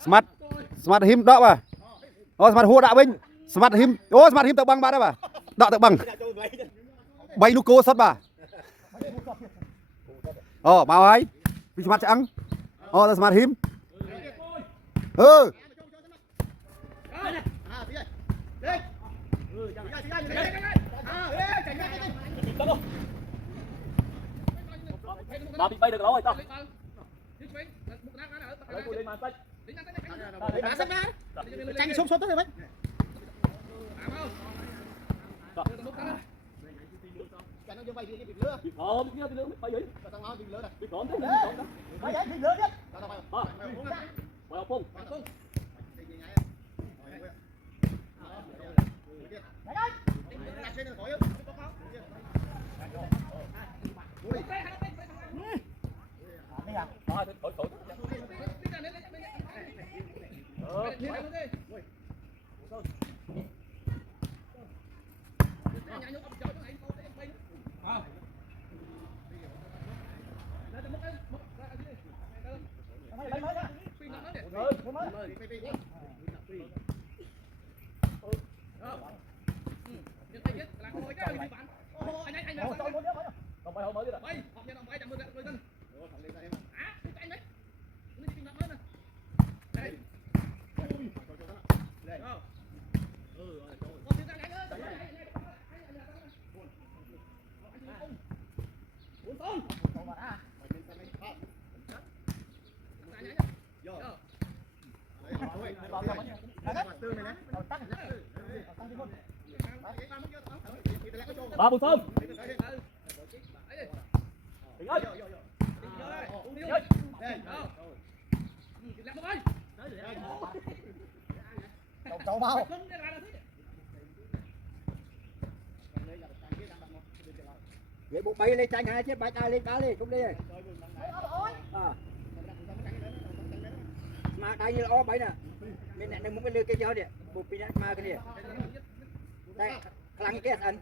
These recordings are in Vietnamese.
smart smart him đó bà smart hua đã binh smart him smart him tự băng ba đó bà đọ tự băng bay nu cô sót bà bao ấy vì smart trắng là smart him Bà bị bay được lâu rồi tao. Tranh xuống tới rồi mấy. Không, kia bị lửa bay gì? Bị cổn thế. Bay đấy, bị lửa chứ. Bay học phun. Ba Bùi Sơn. Cậu bao. Vậy bộ bay lên tranh hai chiếc bay ta lên cá lên không đi. Mà đây như là bay nè. Bên này muốn cái lưới cái gió đi. Bộ pin ma cái này. Đây, khăn cái anh.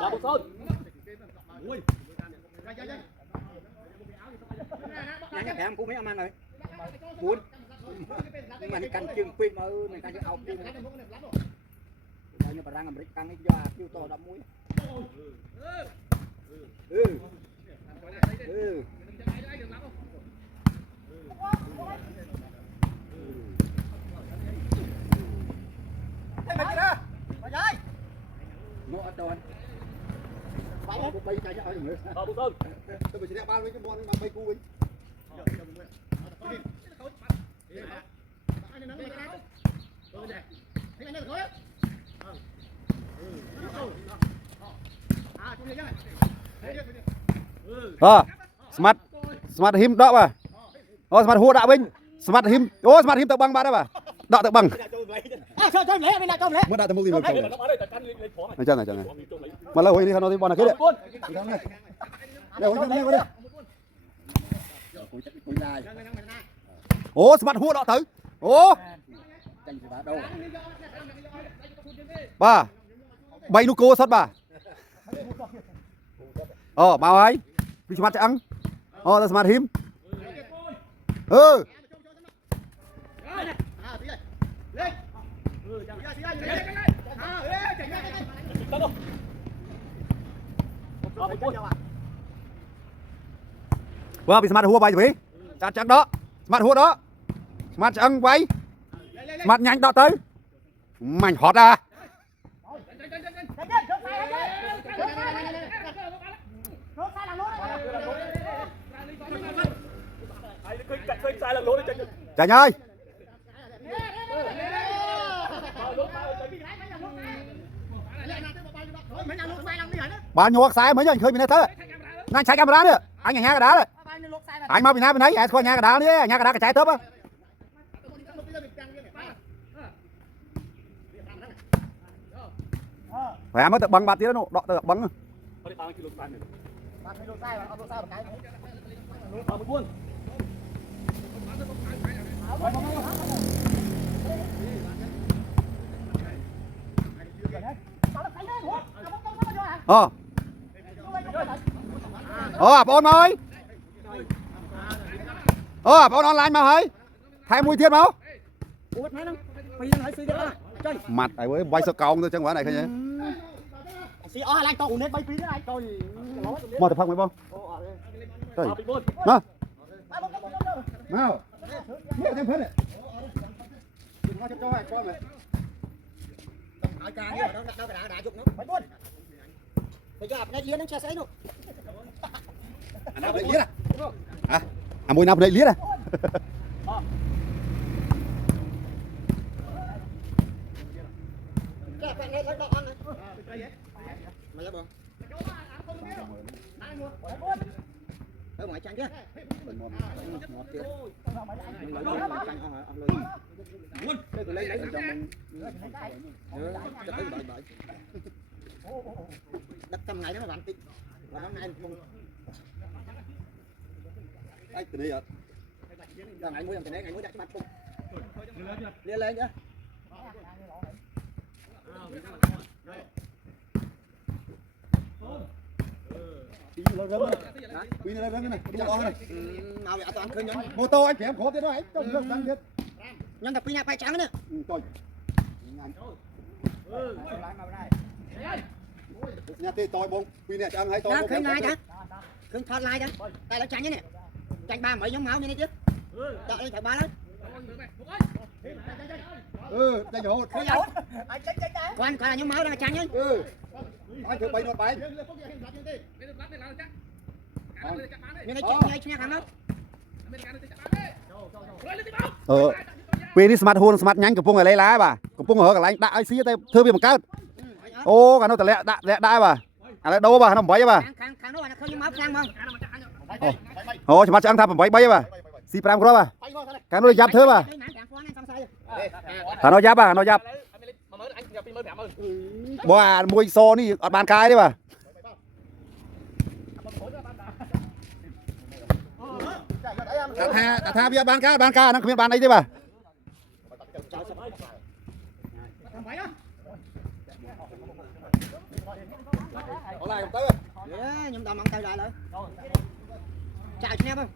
Ba Bùi Sơn. Nhà em cũng mấy ông ăn rồi. Muốn. Nhưng mà nó canh chừng phim mà mình canh chừng ốc đi. Đây như bà răng America căng cái do kêu to đậm muối. Nó ở đâu anh? Bay chạy cho ở được nữa. Ba Bùi Sơn. Tôi chỉ đeo ba với cái bọn nó bay cu ấy. smart smart him đó bà smart hua đã binh smart him smart him tự băng ba đó bà đọ tự băng mới đã tự mua gì được này chân này mà lâu đi nó đi bọn này kia đấy smart hua đọ tới ba bay nu cô sót bà bao ấy vì smart trắng là smart him bị smart hua bay rồi chặt trắng đó smart hua đó smart trắng bay smart nhanh đó tới mảnh hót ra Chạy ơi bao nhiêu sai mấy giờ khơi mình tới anh chạy camera nữa anh nhà cái đá rồi anh mau bên này anh coi nhà cái đá đi nhà cái đá cái chạy tớp á phải mới tự băng bạt tí đó đọ tự băng បងអូនមកហើយបងអូនអនឡាញមកហើយថែមួយទៀតមក អួតហ្នឹងពីហ្នឹងហើយស៊ីទៀតចុយ ម៉ាត់អីវើវាយសកោងទៅចឹងបានអីឃើញទេ ស៊ីអស់ឡើងតោឧនេត3 2ទៀតហើយចុយ មកទៅផឹកមួយបង អូអត់ទេ ទៅ Ba bị buồn. មកមកចាំភិន មកចុយឲ្យគាត់មើលឲ្យការងារដល់កណ្ដាលជុកនោះ3 4bây giờ này liên nó che sấy luôn អាណាភ្នែកលៀតអាមួយណាភ្នែកលៀត cái bạn này nó ăn này mày ra bò ở ngoài tranh chứ một tiền mình lấy tranh ông lấy cái tôi lấy cho mình cho tới đợi đất 100 ngày đó mà bạn tích là hôm nay không đây từ đây ạ ngày mới làm ngày mới đặt cho bạn cùng lên lên chứ Quy này rớt này, nào vậy toàn khơi nhẫn mô tô anh kém khó thế đó anh trong nước đang biết nhân gặp quy nhà bay trắng nữa tôi nhà tê tôi bông quy này ăn hay tôi khơi ngay chứ khơi thọt lại chứ đây là trắng nhá nè trắng ba mấy giống máu như này chứ đợi đây phải ba đấy đây nhổ khơi dầu quan là giống máu đây là trắng nhá anh thử bay nó bay như này chuyện thằng đó ពេលនេះស្មាត់ហ៊ូនស្មាត់ញ៉ាញ់កំពុងតែលេឡាបាទកំពុងរកកន្លែងដាក់ឲ្យស៊ីទៅធ្វើវាបង្កើតអូកាលនោះតលាក់ដាក់ដែរបាទឥឡូវដូរបាទក្នុង8បាទ ខាងនោះឃើញmáu sang không អូច្បាស់ឆ្អឹងថា8 3បាទស៊ី5គ្រាប់បាទកាលនោះយ៉ាប់ធ្វើបាទកាលនោះយ៉ាប់បាទកាលនោះយ៉ាប់ Mà mới anh gặp đi mới 50.000. បើអាមួយសនេះអត់បានកាយទេបាទថាវាបានការហ្នឹងគ្មានបានអីទេបាទ Ở lại tới. Nhưng tao mang tay lại rồi. Chạy cho em không?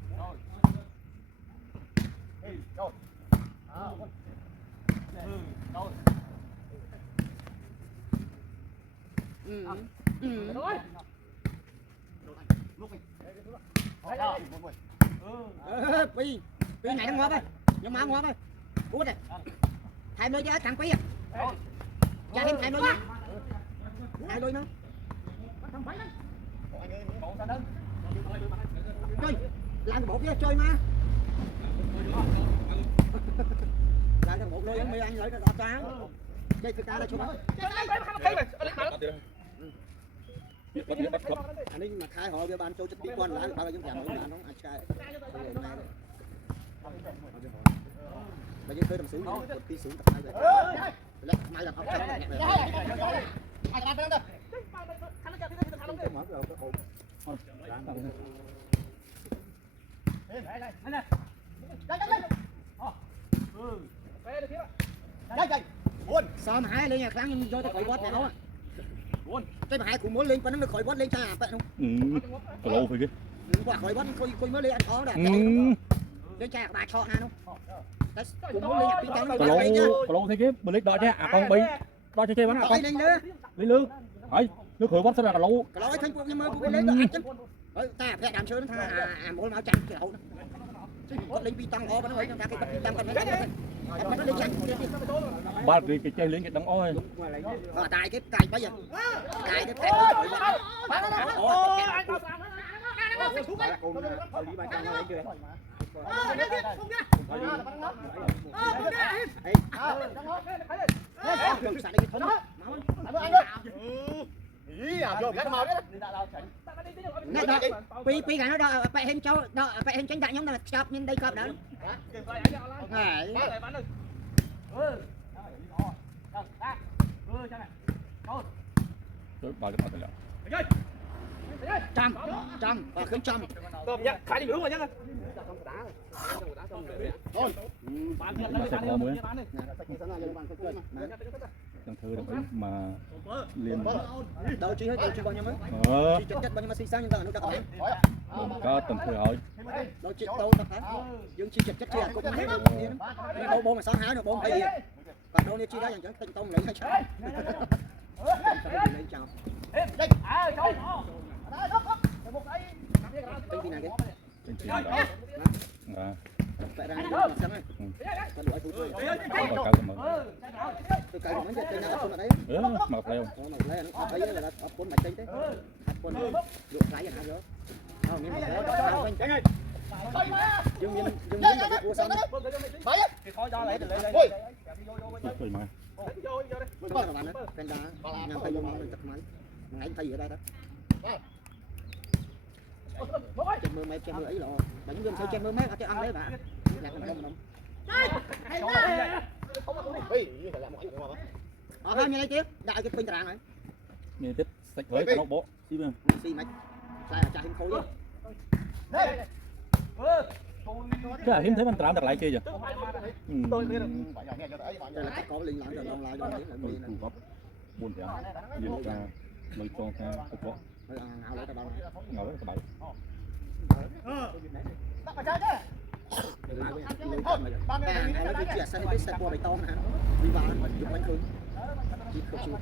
Pi này nó ngóp ơi. Nhưng mà ngóp ơi. Út này. Thay đôi chứ thằng Pi à. Cha thêm thay đôi nha. Thay đôi nữa. Chơi, làm bộ kia chơi mà. Làm thằng bộ lôi anh lấy cái đỏ trắng. Chơi cái ta là chụp. Anh ấy mà khai họ đưa ban cho chất tí con lá bao nhiêu giảm nó ai trai. Bây giờ tới đầm xuống, tí xuống tập hai rồi. Lẹ mai làm học trắng này. Ai làm được? Mở rồi cái ổn. Xóm hai lên nhà kháng nhưng vô tới khỏi quát này không? Cái hai cũng muốn lên con nó khỏi quát lên cha vậy không? Lâu phải chứ. Quả khỏi quát coi mới lên ăn khó đã. Lên cha bà cho ha không? Cũng muốn lên nhà pin trắng Lâu thế chứ, mình lấy đo chứ, à con bị đo cho chơi bắn à con. lên nữa. Lấy lương. Ấy, nước khởi quát sao là lâu. Cái lối thân nhưng mà cũng lấy đo chứ. Ta phải làm sớm tha muốn máu trắng kiểu có lấy pi tăng ó nó ấy ra cái pi tăng cần hết. Nó lấy trắng. Ba cái chơi lên cái đóng oi. Tại cái cài bây giờ. Cài cái cài. Pi cả nó đo phải hem châu đo phải hem tránh đại nhóm là chọc nhưng đây cọp đó. Ba cái mặt này. Trăm và không trăm. Khai đi đúng rồi nhá. Thôi. Nó sẽ có mới. đang thưa đồng ý mà liền đâu chi hết đâu chi bao nhiêu mấy chi chất bao nhiêu mà xì sang nhưng ta nó đặt đấy đồn có tầm thưa hỏi đâu chi đâu đặt đấy nhưng chi chất chi cũng hết đâu bố mà sáng hái được bố phải gì còn đâu như chi đó chẳng tinh tông lấy hay sao lấy chào tinh gì này cái trên đó vậy ra nó sáng này còn đuổi tôi còn cao mà tôi cài mấy cái nào không ở đấy mập leo mà lấy nó thấy là bốn mạch tinh thế bốn được cái gì nữa không nhưng mà nó quanh dừng cái cua xong cái khó cho lấy rồi mà có là bạn đó bên đó nhằm tay vô mình chặt máy ngay tay ở đây đó trên mưa mấy trên mưa ấy rồi bạn những xây trên mưa mấy cho ăn đấy bạn lạc mình đông không như đây tiếp đại cái pin tràng này nghe tiếp sạch với nó bộ xi mạch sai là hiếm khối cái hiếm thấy mình trạm đặt lại kia chứ có linh lãng rồi lại rồi có buồn thì nhiều ra mấy con cái có ngào lấy tao đâu ngồi cái bảy nó bị chia sang cái xe qua bê tông hả đi vào chụp bánh cứng chỉ không chịu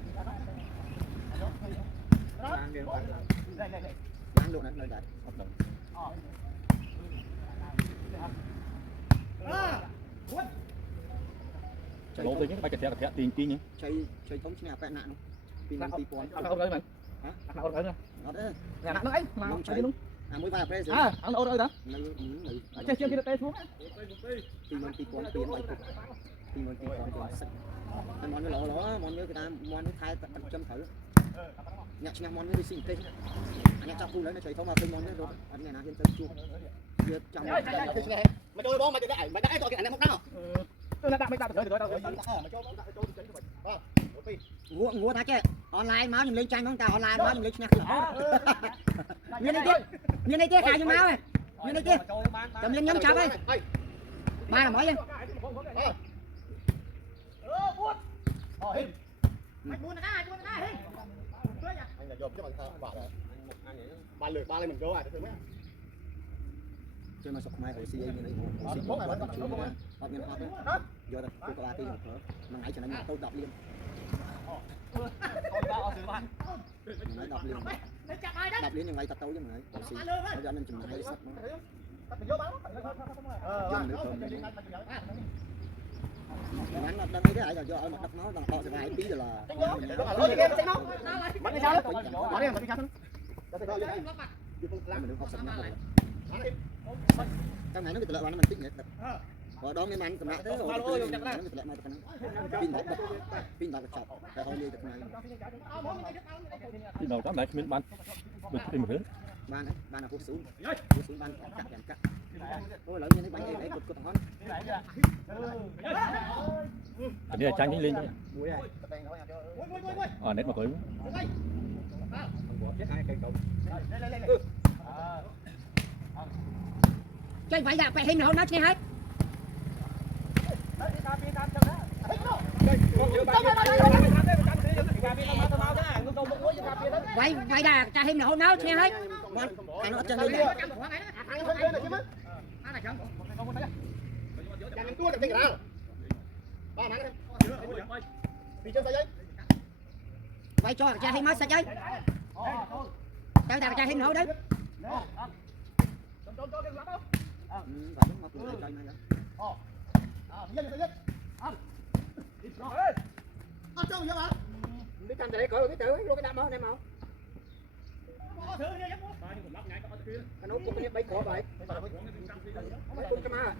đang độ này lời đại lỗ tới những cái bài kẹt tiền chi nhỉ chơi tống nhà vẹn nạn pin năm tỷ pon không đấy mày hả không đấy nó đấy nhà nó ấy mà chơi luôn mới vào pre rồi ăn đâu đó chơi kia tay xuống pin năm tỷ pon tiền bảy cục pin năm tỷ pon tiền sạch món cái lỗ món cái ta món cái thay tận châm thử nhặt nhà món cái đi xin cây nhặt cho cu lấy nó chơi thông vào cây món cái rồi anh này nào hiện chơi chua việc trong mà chơi bóng mày đãi cho cái anh em không nào tôi đã mấy ta tới rồi đâu ngua ta chứ online máu nhìn lên tranh không ta online máu nhìn lên nhạc như này chứ hai như máu này như này chứ cầm lên nhóm chọc ấy ba là mỗi chứ ba lên mình vô à chơi mà sọc mai hồi xưa như này hồi xưa có bạn chú mà họ nhân họ đấy giờ là tôi có ba tí nữa mà ngày cho nên tôi đọc liền nói đọc liền như vậy tập tấu chứ mà hồi xưa bây giờ nên chừng hay sắp nó bắn nó đâm cái này rồi do mặt đất nó bằng to sẽ vài tí rồi là mình đừng học sạch nhau trong này nó bị tụi bạn nó mình tích nhiệt và đón cái mạnh cầm lại thế rồi nó bị tụi mà pin bạc chọc cái thôi đi được này cái đầu tóm lại miếng bắn được tìm một thứ ban là hút xuống ban cắt ôi lỡ như cái bánh này để cột thằng cái này trang lên nét mà cưới chơi vậy là phải hình hồn nó chơi hết vậy là cha hình hồn nó chơi hết nó chân lên vậy cho cha hình mất sao chơi tao đặt cha hình hồn đấy và đúng mọc lại chơi này đó. Biết cầm để coi cái tử luôn cái đâm không em không? Cái nút cũng bay cổ vậy. Tung cho ma.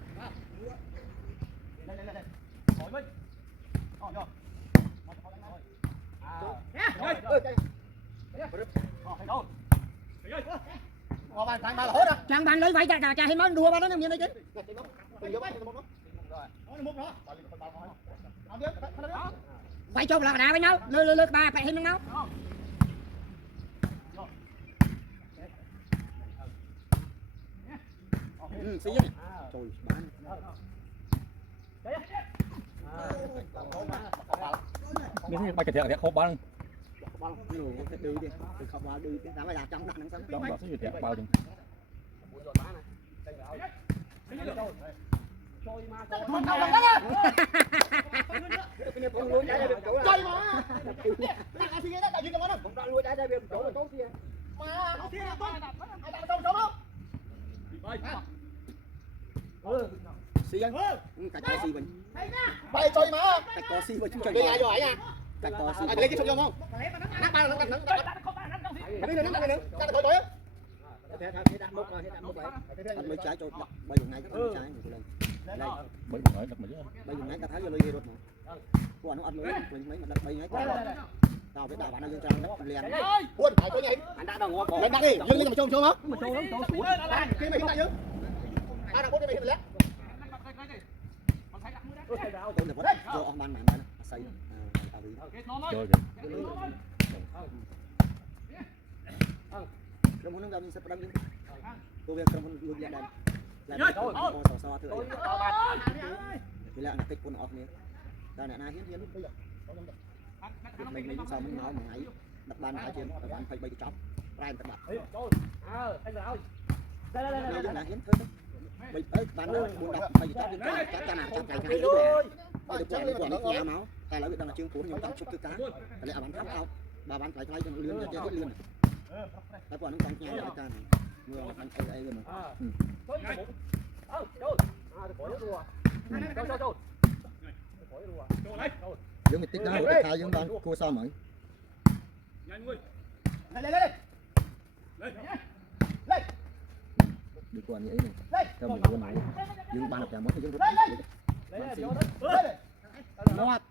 Chẳng bàn lấy vậy chả hay món đùa ba đó như này chứ. Quay chốt là đá với nhau, lơ ba phải hình nhau. Xí trời bán. นี่ที่ไปกระเทียมครบบ้าง Nổ cái đi đi, từ không vào đi, đá vào trong đặt nắng sớm. ต้องบอกซื้อเทียมเบาจัง Cái con lúa trái được chỗ chơi mà. Đặt ở phía đó, đặt dưới cái món đó. Con lúa trái được chỗ là chỗ kia. Mà không kia là con. Ai đặt trong chỗ không? Xì anh. Cạch co xì mình. Bay chơi mà. Cạch co xì mình chúng chơi. Đi ai rồi nha. Cạch co xì. Anh lấy cái sông không? Nát ba nó nát. Đi nữa, đi nữa. Ra khỏi tối á. Thế đặt mốc rồi, đặt mấy trái cho bay đường này các bạn trái một lần. Đây, bởi người đặt mà chứ bay đường này ta thấy vô lưới rồi mà. Quả nó ăn lưới, mấy mà đặt bay ngay quả. Tao biết đào bạn nó dương trang đất liền. Buồn phải có nhảy. Anh đã đầu ngó. Lên đặt đi, dương lên mà trông trông á. Mà trâu lắm, trâu xuống. Kia mày hiện tại chứ. Ai đặt bố cho mày hiện lẽ. Tôi là vẫn cho ông ban màn nó xây. Tao đi. chơi Kamu nang gawin sa parang tôi việc kamu lùi lại đây lại tôi so thử thì là cái quân off này ta này na hiến hiến mình sao mình nói mà ấy đặt bàn hai chuyện đặt bàn phải bay chọc rai đặt đây là hiến thôi bay ấy bàn buồn đọc bay chọc đến chắc chắn là trong cái hay rồi được quản lý nhà nó ta lấy đang là chương cuốn nhóm tập chụp cái cá lại bàn tháp ao bà bàn phải thay cho lươn cho hết lươn ta còn con nhà lại ta mưa anh ai rồi mà dương mình tích đó cái thai dương đang cua sao mới đi qua như ấy này cho mình qua này dương ban được cả mấy dương một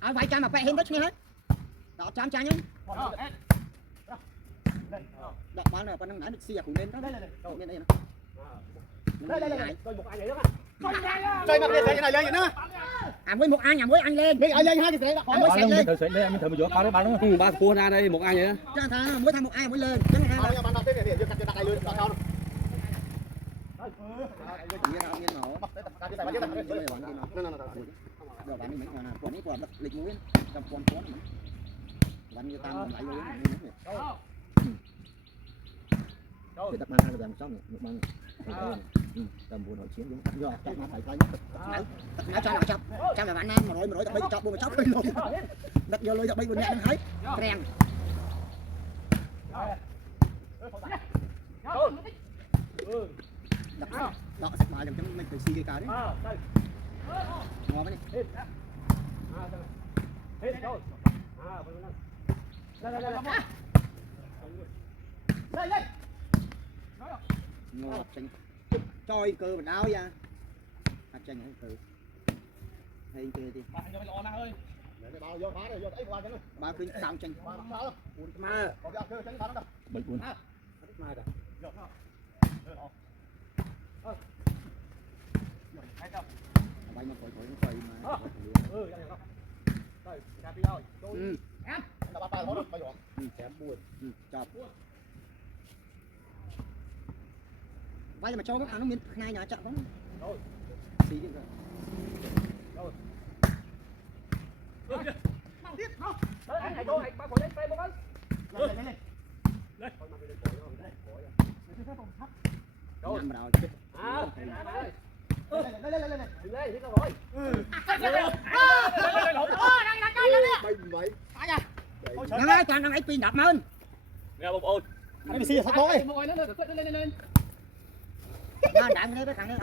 anh phải cha mà vẽ hết đất nghe hết đó chám cha nhá đặt bán là con nãy được xìa cũng lên đó bên đây này Chơi mà cái này lên vậy nữa. với một ai nhà mới anh lên Đi ở đây hai cái thế là anh mới lên thử sẽ đây mình thử mình vừa bao đó đúng không ba cua ra đây một ai vậy cha thà mới thằng một ai mới lên chứ này Bao nhiêu bạn đặt tên để đặt đặt đây luôn đặt sao. như nào như nổ đồ bán đi mấy con nào còn mấy quả lịch núi trong con cuốn bán như tam lại luôn để đặt mang ra làm xong một mang tầm buồn nội chiến đúng rồi chắc mà phải lấy nó cho nào trong là bạn nam mà rồi tập bây chọc buồn chọc luôn đặt vô lôi tập bây buồn nhẹ thấy rèn đó sắp bài làm cho mình phải xì cái cá đấy ngon đấy ngọt chanh trôi cơ mà đau ra hạt chanh hay cơ hay cơ đi ba cứ đau chanh mà bảy quân bay mà khỏi khỏi mà chọc bay mà cho các thằng nó miếng này nhà chậm lắm xí chứ nhằm vào chết Năng ơi, toàn năng ấy pin đập mơn. nghe bông ôn Anh bị xì sắp tối. Nó đạn đây với thằng này.